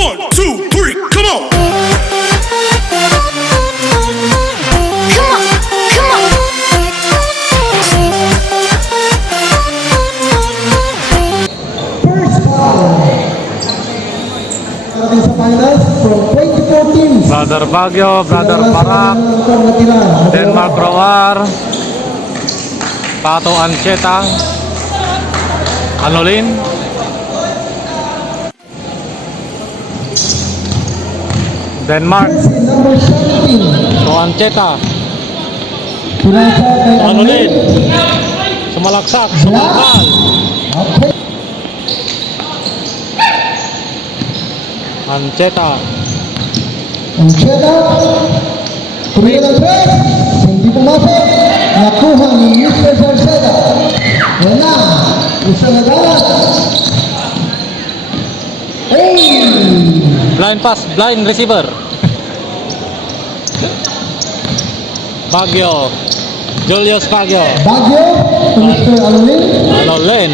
1, 2, 3, come on! Come on, come on. First foul. Ating sa finals from 24 teams. Brother Baguio, Brother Barak, Denmark. Denmark Roar, Pato Ancheta, Anolin, Denmark, Number 17. to Ancheta, Pinasa kay Anolin, sumalaksak, sumakal, Okay. Ancheta, Ancheta. Tumira ng tres. Hindi pumasok. Nakuha ni Mr. Sarceda. Wala. Isa na dalat. blind pass, blind receiver, Baguio, Julius Baguio, Baguio. To Mr. Alolin. Anolin,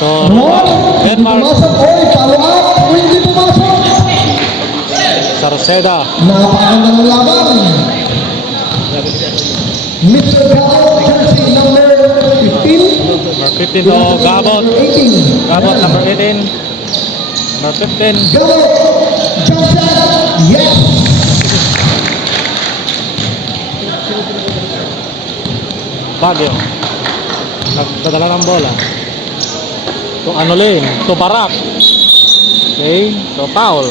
to Hindi Denmark, pumasok. Oy, follow up. Hindi pumasok. Sarceda, Napakaganda ng laban. Mr. Gabot, jersey number 15. number 15 to Gabot, 18. Gabot number 18, number 15, Gabot. Jump shot. Yes. Baguio, nagdadala ng bola, to Anolin, to Barak, okay, to foul,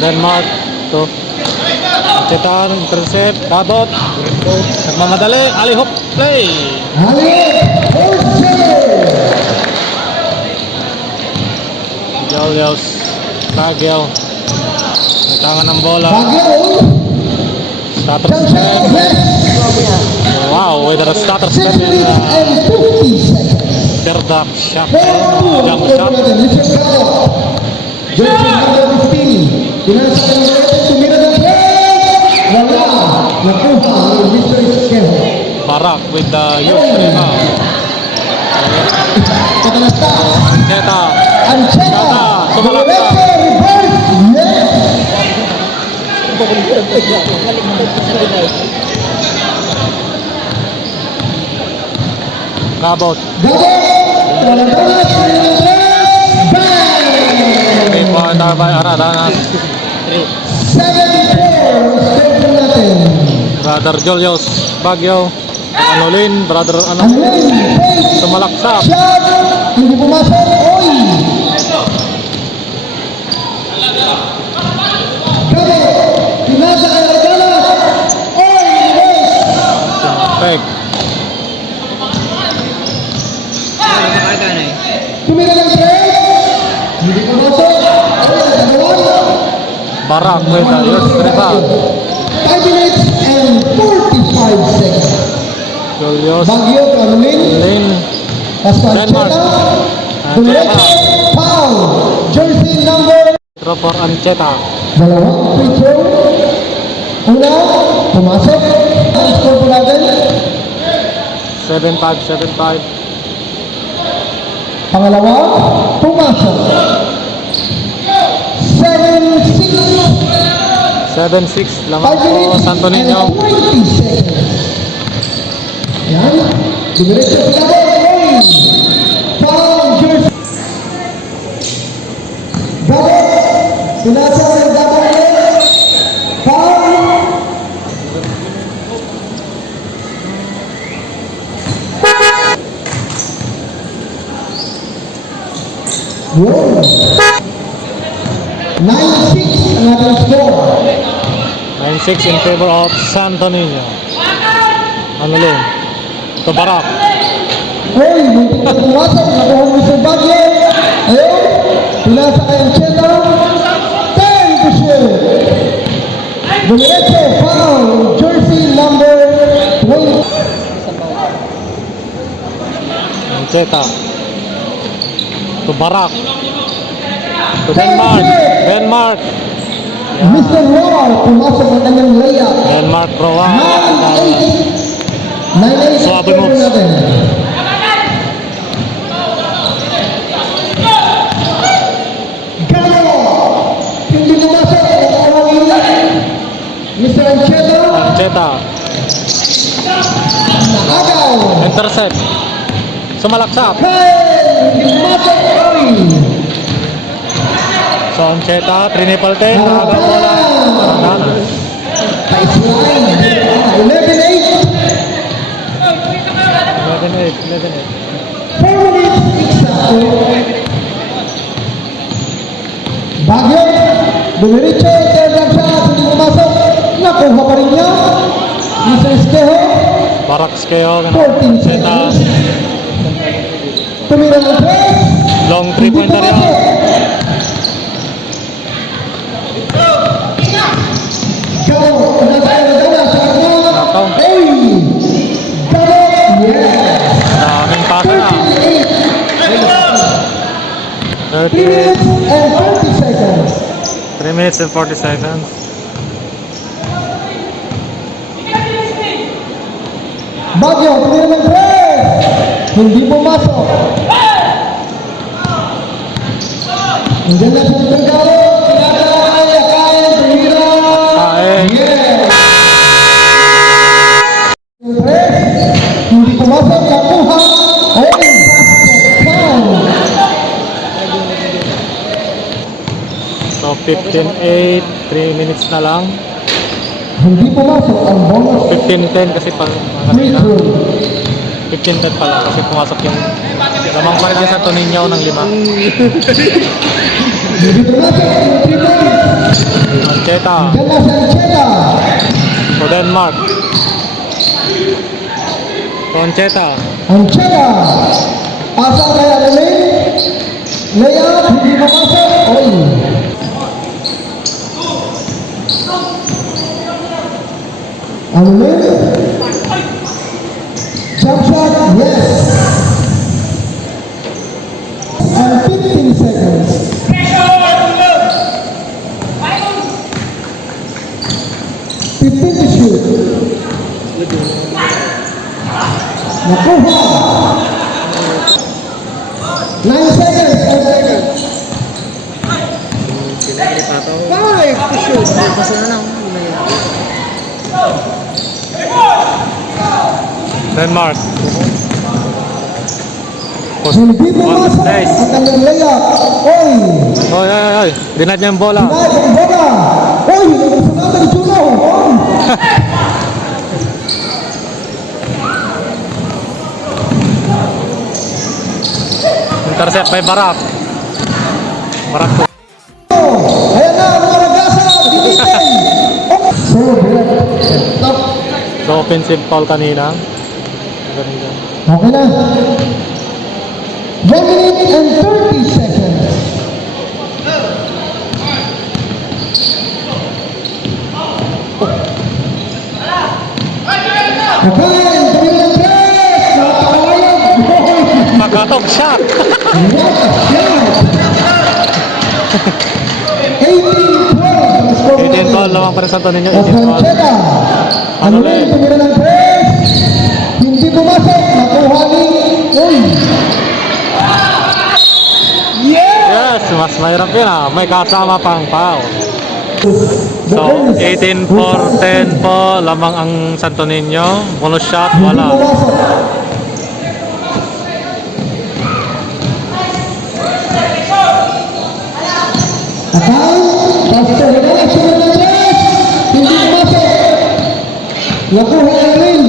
Denmark, to Anchetan, intercept, Gabot, nagmamadali, alihop, play, Alec Jose. Julius Baguio, nagtangan ng bola, Baguio. stutter Jump shot. step, Yes. wow, with a stutter 6 step in minutes and 50 seconds. third up shot, 4-2. jump Over shot, natin. Mr. Gabot. Jersey number 15. Pinasa ng ulit. Tumira ng tres. Wala. Nakuha ni Mr. Esquero. Barak with the youth rebound, Patalasta. Ancheta, Ancheta. Sumalaksa. Diretso. Reverse. Yes. Gabot, Gabot. Walang dalas. Tumira ng tres. Bang. 3-pointer by Aradanas, 7-4. Score natin. Brother Julius Baguio, Anolin, Brother Anolin. Face. sumalaksak, Shot. Hindi pumasok. Oy. Gabot. Pinasa kay Argala. Oy. Yes. peg, Tumira ng tres. Hindi pumasok. Oy. Dalawan. Barak with the youth rebound, 5 minutes and 45 seconds. Julius, Baguio, Carolyn, Lin, Denmark. Pascual, Dumiretso, foul. Jersey number. throw for Ancheta, Dalawang free throw. Una, pumasok. Ang score po natin. 7-5, 7-5, Pangalawa, pumasok. 7-6. 7-6 lang 5 po, minutes Santo Niño, and 20 seconds. Yan. Dumiretso sila doon. Foul, jersey. Gabot. Pinasa ng Gabot. Foul. Yun. 9-6 ang ating score. 9-6 in favor of Santo Niño, Anolin, to Barak, Hoy, muntik na pumasok. Nakuha mo sa Baguio. Ayun. Pinasa kay Ancheta. 10 to shoot. Dumiretso, foul. Jersey number 20. Ancheta, to Barak, to Denmark, Denmark, Mr. Roar, pumasok ng kanyang layup. Denmark Roar, 9-8. 9-8 Suabe score moves. natin. Gabot. Franchella. Ancheta. Agaw. Intercept. Sumalaksak. Hey! Masok. Oy! So Ancheta, trinipal 10. Nakagaw bola. Nakagana. Baseline. 11-8. 11-8. 11-8. 4 minutes eksakto. Baguio, dumiretso, third shot, hindi pumasok. Nakuha pa rin niya. Mr. Esquejo, Baraks kayo. 14 Ancheta. seconds. Tumira ng press. Long 3-pointer yun. Gabo, nasa sa kanya. Nakaw. Oy! Gabo, yes! Daming pasa na. 3 30. minutes and 30 seconds. 3 minutes and 40 seconds. Baguio, tumira ng press. Hindi pumasok. Nandiyan na sa likod Gabo. Kaya, tumira. Kain. Yes! Press. Hindi pumasok. Nakuha. Oy, basket count. So 15-8. 3 minutes na lang. Hindi pumasok ang bonus 15-10 kasi pa free kanina. throw. 15-10 pala kasi pumasok yung lamang pa rin sa Toninho ng 5. Hindi pumasok ang 3 points. Ancheta. Diyan na sa Ancheta. So Denmark. So Ancheta. Ancheta. Pasa kay Alamin. Layup, hindi pumasok. Oy. Alamin. Jump shot, yes. And 15 seconds. Fifteen to shoot. Nakuha. 9 seconds. 10 seconds. 5 to shoot. Denmark. Hindi pumasok Nice. ang kanyang layup. Oy! Oy, oy, oy. Dinad niya yung bola. Denied ang bola. Oy! Nagsunatan ni Juno. Oy! Intercept by Barak. Barak po. Ayan na, mga ragasa. Dinitin. Oh! So, top. So offensive foul kanina. Ganun. Okay na. 1 minute and 30 seconds. Okay, tumingin ang press. Napakawayag. Pagkatok shot. What a shot! 18-12 ang score 18 natin. foul lamang pa rin sa Toninho. At 18 foul. Franchella. Ano rin, tumira ng press. Hindi pumasok. Nakuha ni Uy. Yes, mas mahirap yun ah. May kasama pang foul. So 18 for 10 po lamang ang Santo Niño. Bonus shot, Hindi wala. pumasok. Account. Pastor Hidayat, tumira ng press. Hindi pumasok. Nakuha ang rin.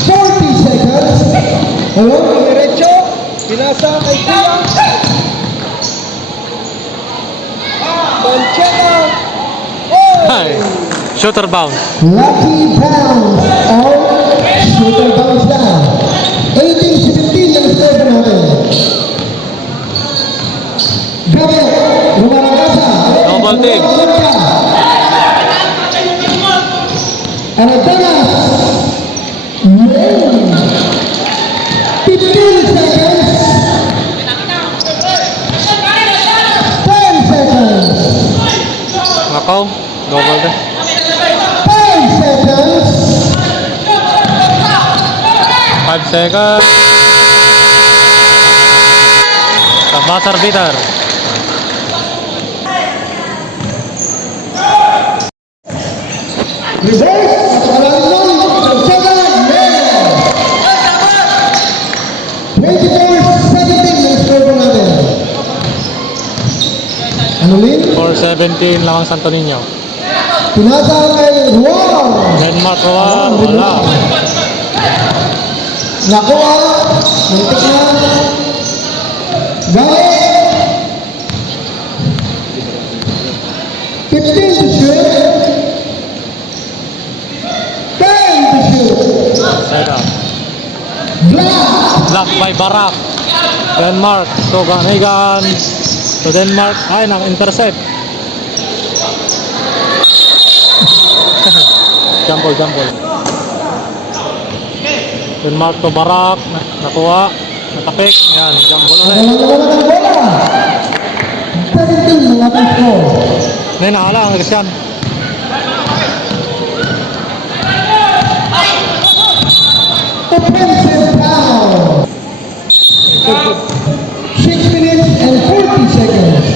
40 seconds. Hello? Diretso. Pinasa kay Kuya. Concheta. Ay, shooter bounce. Lucky bounce. Or shooter bounce down. 18-17 ang score natin. Gabi. Rumaragasa. Double team. Aratanas. Yay. 15 seconds. 10 seconds. Nakaw, double din. 5 seconds. 5 seconds. Sa buzzer beater. Reverse. Malalim nun. Sarceda. Yes. 24-17 ang score po natin. Anulin. 4-17 lamang Santo Niño. Pinasa kay Ruar. Denmark Roar, wala. Nakuha. Muntik na. Gamit. 15 to shoot. 10 to shoot. Side up. Black. Block by Barak. Denmark to Ganigan. To Denmark. Ay, nang-intercept. Jumble. Denmark to Barak. Nakuha. Natapik. Yan, jumble ulit. Naman ang bola. 17 ang ating score. Ngayon, nakala ang Christian. Offensive foul. 6 minutes and 40 seconds.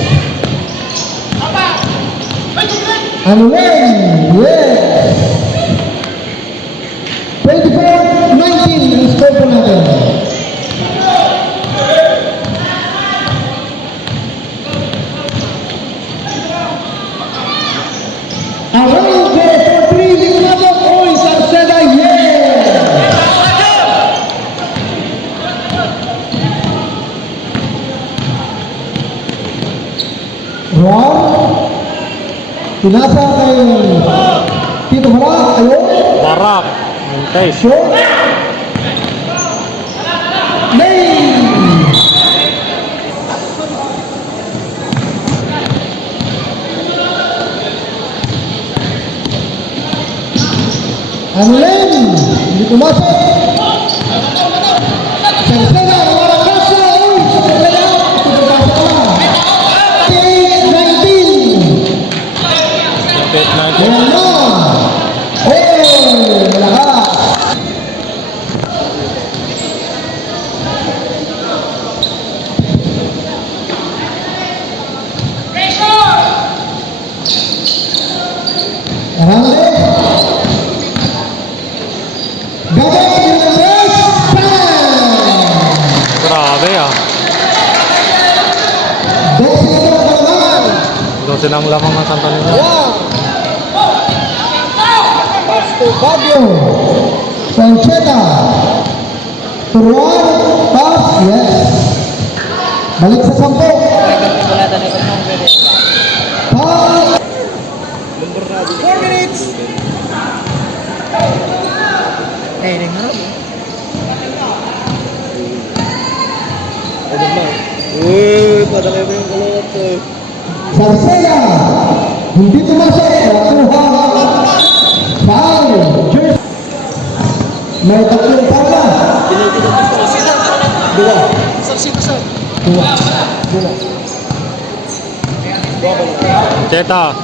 Anulin. Yes. 24-19 ang score po natin. Around there for 3, Licuado. Oy, Sarceda, yeah! Ron, pinasa kay Tito Mara, ayun, Barak. Mintes. short, lane, Anulin, hindi pumasok, Sarceda, wala kasa, oy, Sarceda, pinapasa na, 8-19. Ayan na. Oh, malakas. Arande. Gagay ng first time. Grabe ah. 12 na naman. Doon silang lamang ng Santo Niño. Pass to Baguio. Sancheta. Turuan. Pass. Yes. Balik sa 10. Pass. 4 minutes. Sarceda. Hindi tumasok. Nakuha. Foul. Jersey. May tatlong pala. Dua. Dua. Cheta.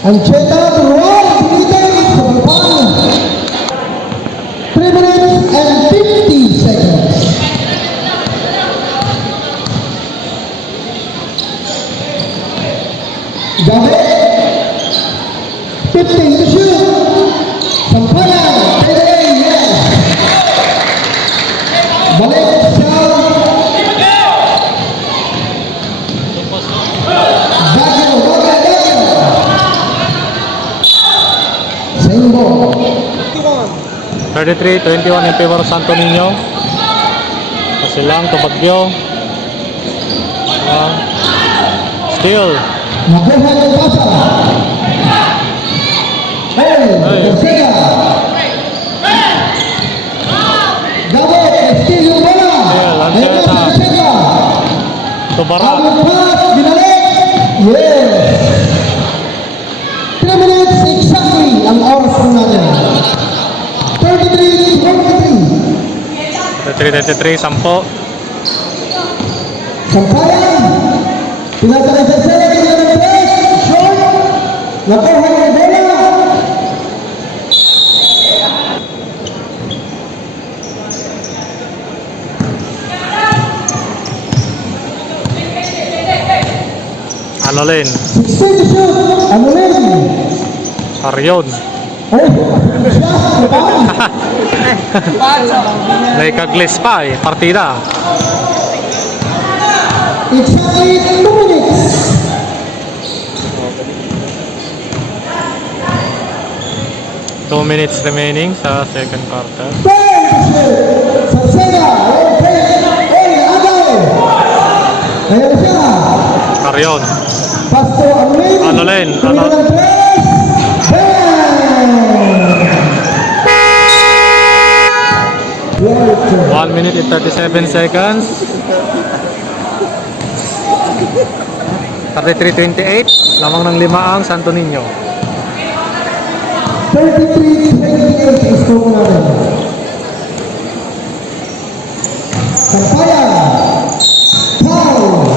Ancheta, Turuan, Pinitay, sa Balpan. 3 minutes and 50 seconds. Gabi. 15 to shoot. Sampayan. Pwede, yes. Balik sa Baguio. Same ball. 33-21 in favor of Santo Niño. Kasi lang to Baguio. Still. Nakuha ng pasa. Hey, Garcia. Gabo, steal yung bola. Lanceta. Ayun na, Garcia. To Barak. Agad pass, binalik. Yes. 3 minutes exactly ang oras po natin. 33-23. 33-33, 10. Sampayan. Pinatay sa sila, kailangan ng press. Short. Nakuha ng bola. Anolin. 16 to shoot. Anulin. Arion. siya, diba? Naikaglis pa eh, partida. Exactly 2 minutes. Two minutes remaining sa second quarter. Sarsega, Agay. Ayan siya. Carrion. Pasto Anolin. Anolin. Tumira ng 1 minute and 37 seconds. 33-28. Lamang ng 5 ang Santo Niño. 33-28 ang score natin. Sampayan. Foul.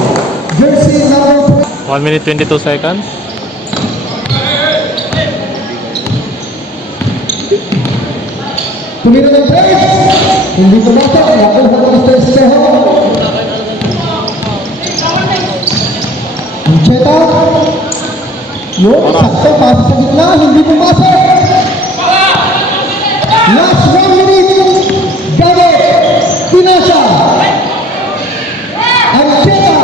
Jersey number 1 minute 22 seconds. Tumira ng 3. Hindi pumasok. Nakuha ng Estejo. Ancheta. Yun, sakto. Pasok sa gitna. Hindi pumasok. Last 1 minute. Gagot. Pinasa. Ancheta.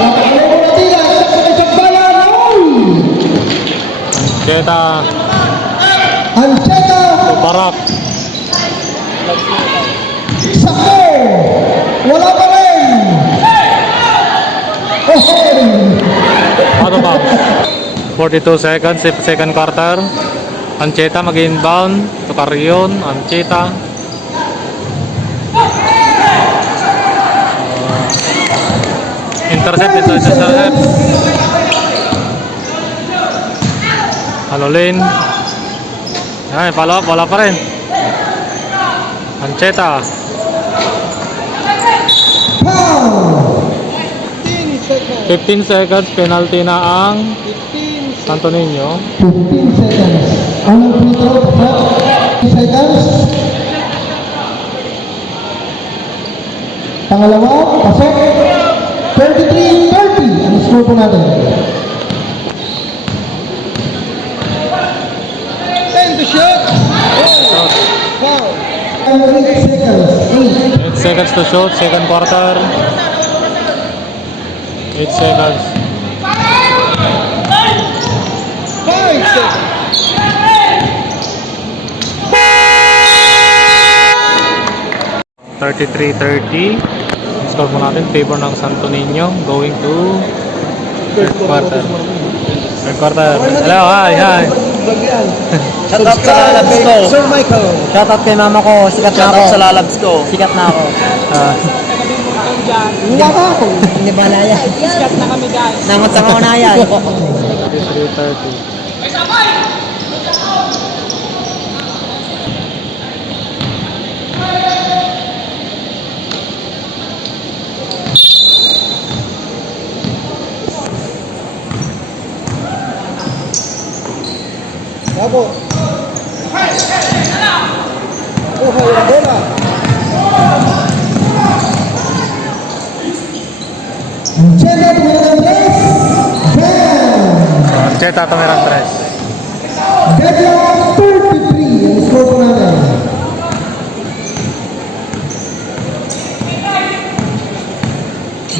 Nakakalaw mo natin. Sakto kay Sampayan. Ancheta. Ancheta. Barak. Sakto! Wala pa rin! Ohoy! Out of bounds. 42 seconds, second quarter. Ancheta mag-inbound to Carrion. Ancheta. Intercept. Anolin. Ay, follow up, wala pa rin. Ancheta. Foul! 15 seconds, penalty na ang Santo Niño. 15 seconds. Anong free throw? 15 seconds. Pangalawa, pasok. 33-30 ang score po natin. 10 to shoot. Foul. 8 seconds. 8 seconds to shoot, second quarter. 8 seconds. 5 seconds. 33-30. Score po natin, favor ng Santo Niño. Going to third quarter. Third quarter. Hello, hi. Shoutout sa lalabs ko. Sir Michael. Shoutout kay mama ko. Sikat na ako. Shoutout sa lalabs ko. Sikat na ako. Hindi ba? Hindi ba na yan? Sikat na kami guys. Nangot sa kaunayan. 33-30. Bravo. Oh, yung bola. Ancheta, tumira ng 3. Bam! Ancheta tumirang 3. Deadlock 33 ang score po natin.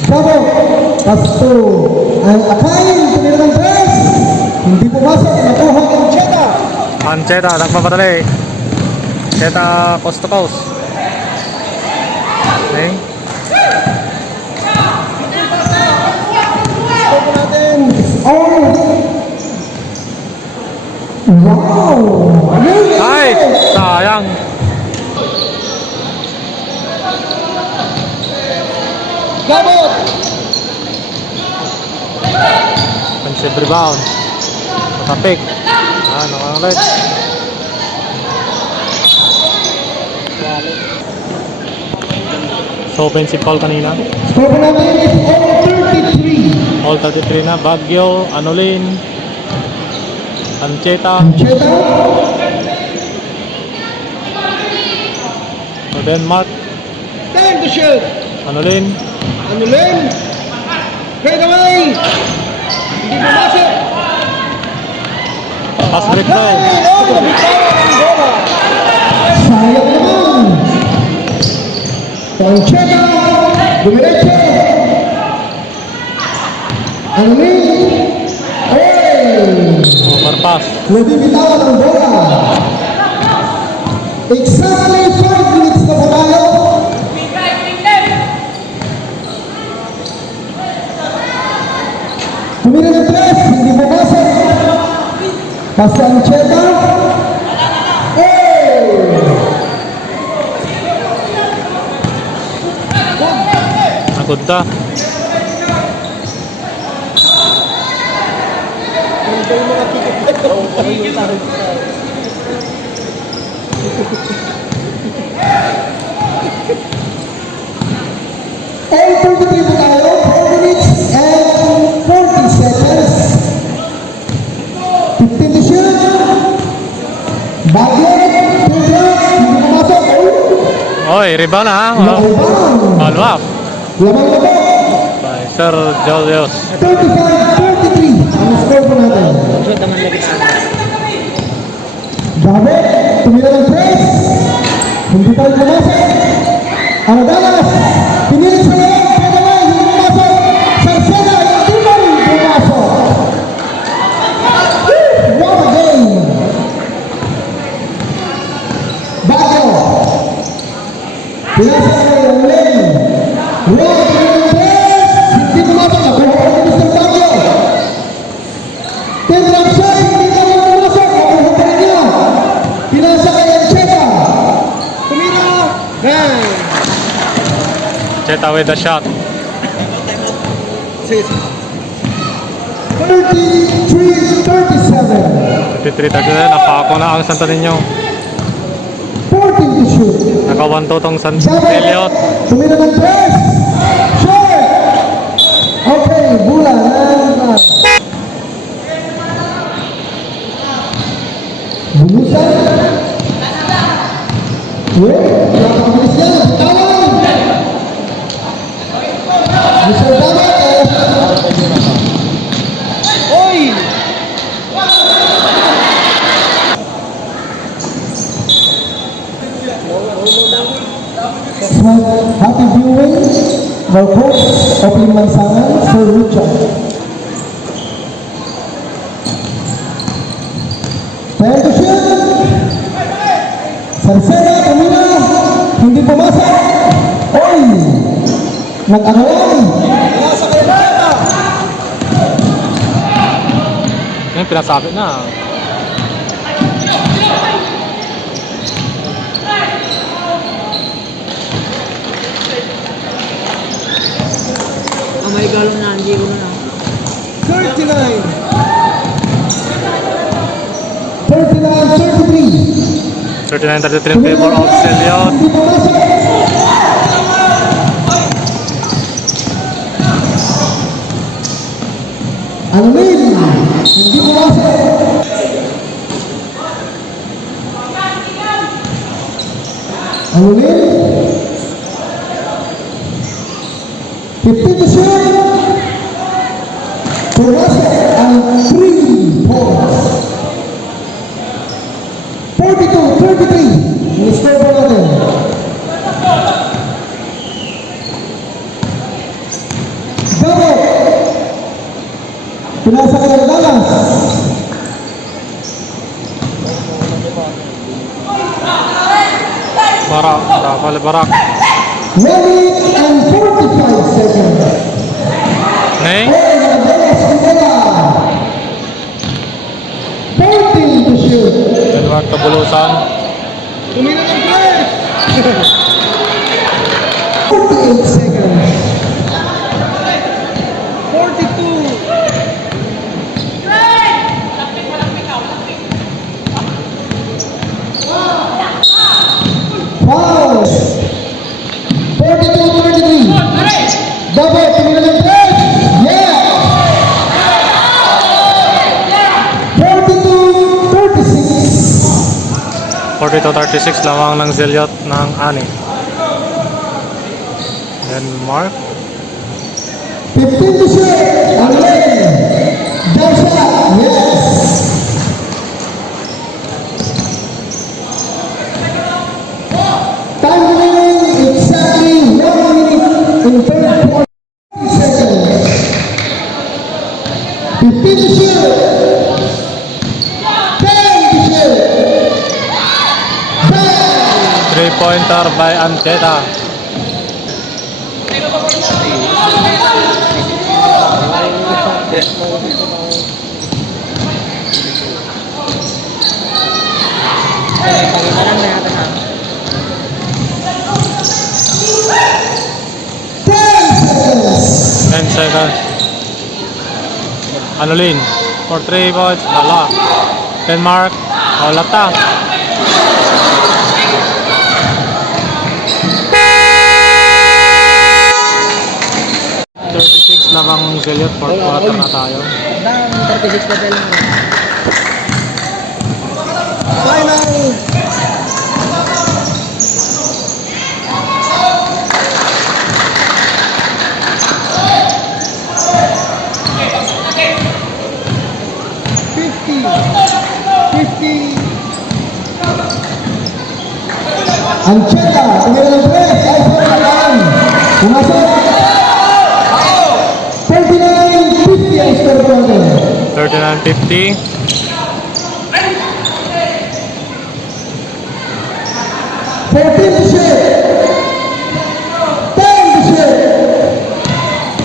Bravo! Pasto ang Akain, tumira ng 3. Hindi pumasok, nakuha ng Ancheta. Ancheta, nagpapadali. Ancheta, coast to coast. Okay. Score po natin is all. Wow! Ay, sayang. Gabot! Defensive rebound. Matapik. Nakakalight. So, offensive foul kanina. Score po natin is all 33. All 33 na. Baguio, Anolin, Ancheta, Ancheta. Denmark, Time to shoot. Anolin, Anulin. Fade away. Hindi pumasok. pass break daw. Oh, nabitaw. Ancheta, dumiretso. Anunin. Overpass. Nagbibitawan ang bola. Exactly 5 minutes na po tayo. Tumira ng 3, hindi pumasok. Pasa Ancheta. Nagunda. All 33 po tayo, 4 minutes and 40 seconds. 15 to shoot. Bagyo, Pedro, hindi pumasok. Oy, rebound ha. Nakaiban. Follow up. Lamang-lamang. By Sir Julius. 35-43 ang score po natin. Shoot naman lagi sa Gabe, tumira ng 3. Hindi pa rin pumasok. Aradalas, pinilit sa loob, pagkaway, hindi pumasok. Sarceda, hindi pa rin pumasok. What a game! Bago. Pinasa sa yung lane. Rock, tumira ng 3. Hindi pumasok. Nakuha ko ni Mr. Bago. Tinrap siya, hindi pa rin pumasok. Nakuha pa rin niya. Pinasa kay Ancheta. Tumira. Cheta with the shot. 33-37. 53-39. Napako na ang Santo Niño. 14 to shoot. Nakawanto tong San Dapat Elliot. tumira ng 3. Short. Okay, bola ng Bulusan. Nakakabilis niya. Tawang. Michelle Damat. Oy! Happy viewing. Our coach, Opening Mansangan, Sir Richard. Time to shoot. Sarceda, tumira. Hindi pumasok. Oy! Nag-away. Nasa kay Bata. Yan, pinasabi na. Oh my God, na, hindi ko na. 39-33. 39-33 in favor of Elliot. Hindi pumasok. Anunin. Hindi pumasok. Anunin. 15 to shoot. Pumasok ang 3 points. 42-33. Ini-score po natin. Gabo. Pinasa ka ng Dallas. Barak. Rafael Barak. 1 minute and 45 seconds. Neng. Hey, Dallas Pinela. 14 to shoot. Edward Kabulusan. Tumira ng 48 seconds. 42! Foul. 42-33. Dapat tumira ng 3. Yeah. 42-36. 42-36 lamang ng Zeliot ng ani. Then Mark. 15 to shoot. On lane. Jump shot. Yes. Time remaining exactly 1 15 to shoot. 10 to shoot. Bang! 3-pointer by Ancheta. Pagkita lang natin ha. 10 seconds. Anulin. For 3 points. Wala. 10 mark. Wala ta. Lamang Zeliot, 4th quarter na tayo. Hanggang 36 na tayo lang. Final. Ancheta, tingnan ng press, ay sorry, pumasok. 39-50 ang score quarter. 39-50. 14 to shoot. 10 to shoot.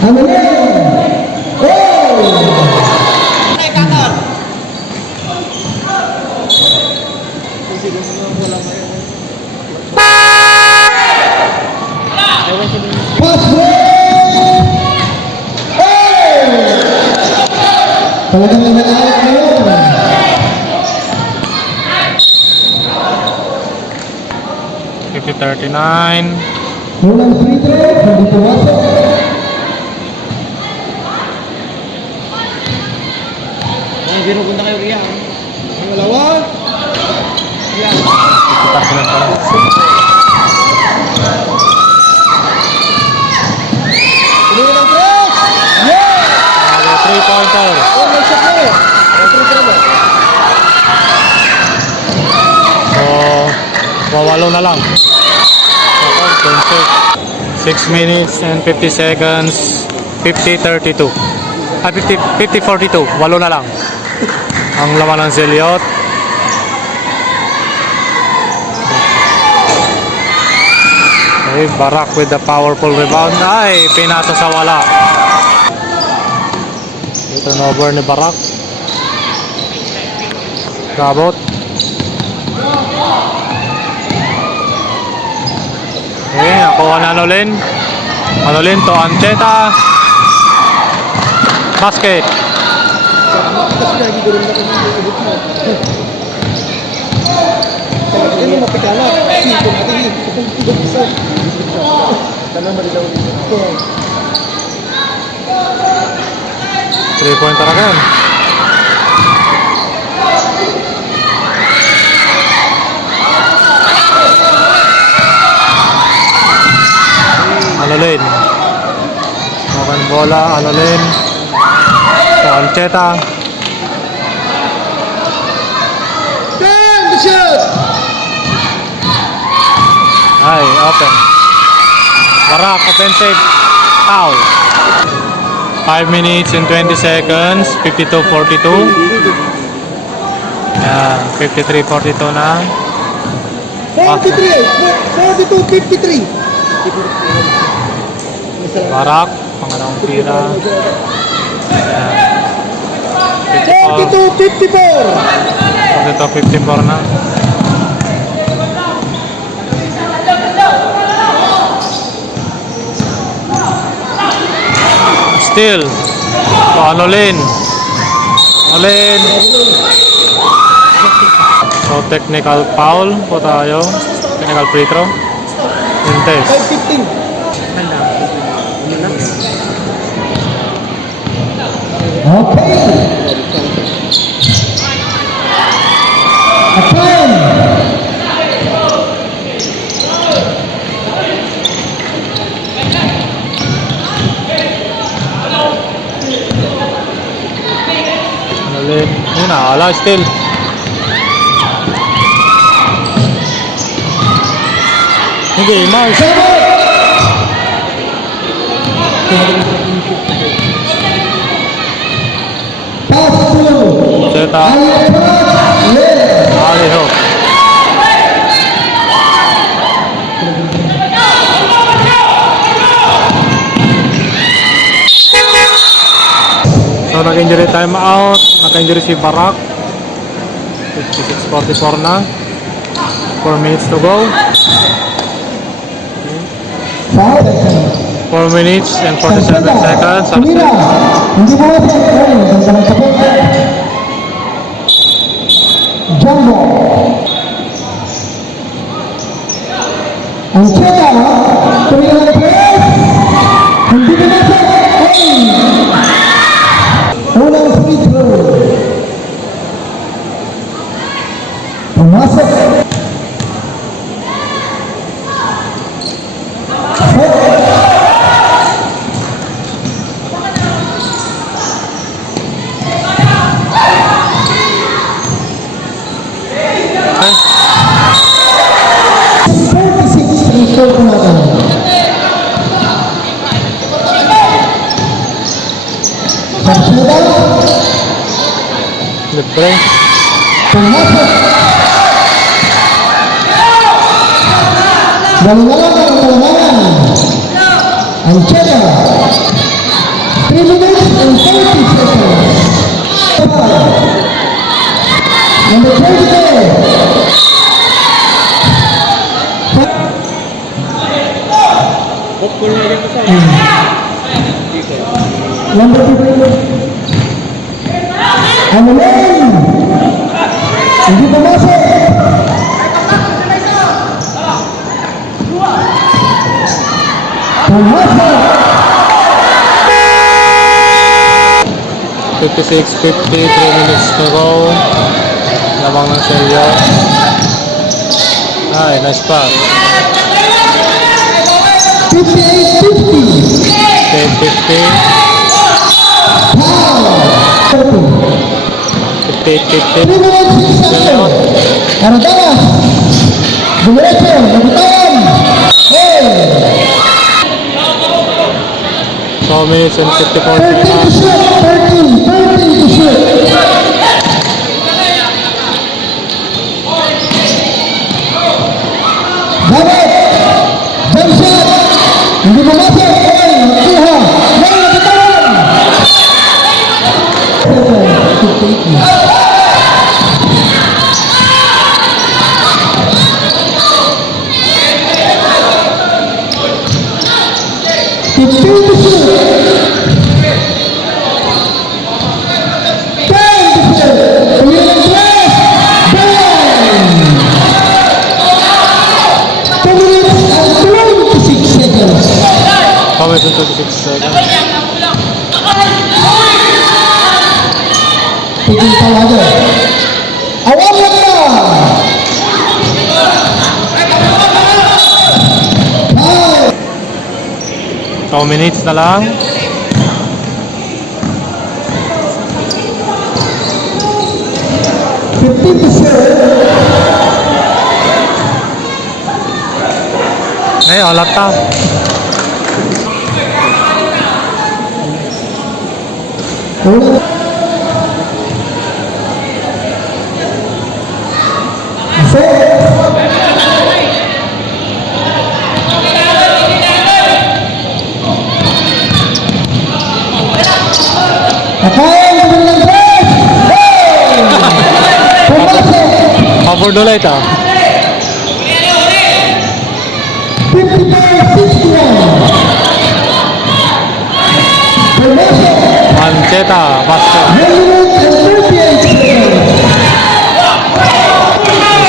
Ano na yun? Oh! Pass break! Oh! Talagang nag-aalak na yun. $50-39. Unang free throw, hindi pumasok. Kung binupunta kayo riyan. Dalawa. Kita sila pala. Tingnan ng press! Yeah! 3-pointer. Oh, may shot na eh. May free throw na. So, wawalo na lang. 6 minutes and 50 seconds. 50-32. 50-42. Walo na lang. Ang laman ng Zeliot. Okay, Barak with the powerful rebound. Ay, pinasa sa wala. Turnover ni Barak. Gabot. Okay, nakuha na Anolin. Anolin to Ancheta. Basket. Ini mapikala. Sito natin. 3-pointer again. Anolin. Makan bola, Anolin. To Ancheta. 10 to shoot. Ay, open. Barak, offensive foul. 5 minutes and 20 seconds. 52-42. Yan, 53-42 na. 42-53. Barak, pangalawang tira. Yan. 42-54. 54 na. Still. So, Anolin. Anolin. So, technical foul po tayo. Technical free throw. Intes. 5-15. Okay. A time. Anolin. Yun na, ala still. Sige, Mars. sa Yes. alley hoop. So nag-injury time out, nag-injury si Barak. 56-44 na. 4 minutes to go. Foul. 4 minutes and 47 seconds. Tumira. Hindi mo kasi. Ganda ng tapos. Jumbo. Ang Cheta. Tumira ng press. Hindi mo kasi. Unang free throw. Pumasok. Okay. 36 free throw po natin. Sarceda. Libre. Pumasok. Dalawa ang kalamangan. Ang Cheta. 3 minutes and 30 seconds. Number 24. Number 24. Ano lang? Hindi pumasok. Pumasok. 56-50, 3 minutes to go. Lamang ng seryo. Ay, nice pass. 58-50. 10-50, Foul. 58-50. 3 minutes 6 seconds. Aradalas. Dumiretso. Nabutan. Hey. 4 minutes and 54 13 to seconds. shoot. 13 to shoot. Dapat. Jump shot. Hindi pumasok. Hey. Nakuha. May nabutan. Comments in 26 seconds. Tigil tawagan. Awalan na! Foul. 2 minutes na lang. Ay, alat ta. Pabor dula ito. 55-61. Mancheta, basket.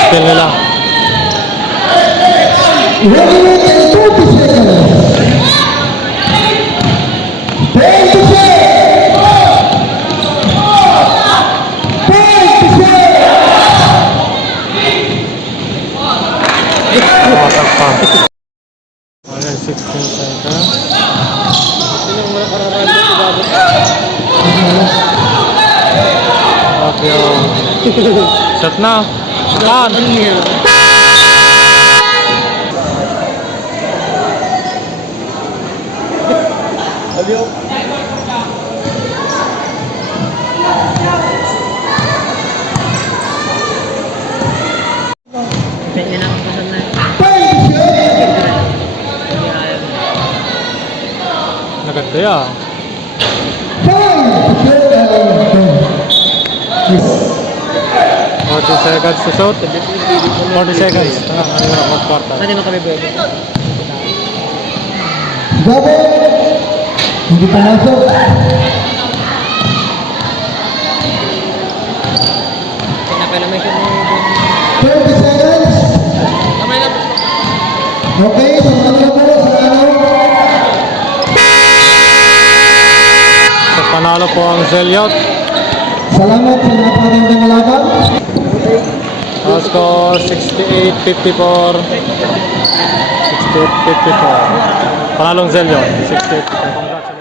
Skill nila. Wasak pa. 116 seconds. Okay. Shot na. Saan? Five. 40 seconds to shoot. 40 seconds. Mag-quarter. Hindi mo kami pwede. Double. Hindi pa masok. Pinapalamay ka mo. 30 seconds. Kamay lang. Okay, sa kanila po, sa ano? So, panalo po ang Zeliot. Salamat sa napakagandang laban. Ang score 68-54. 68-54. Panalong Zeliot. 68-54. Congratulations.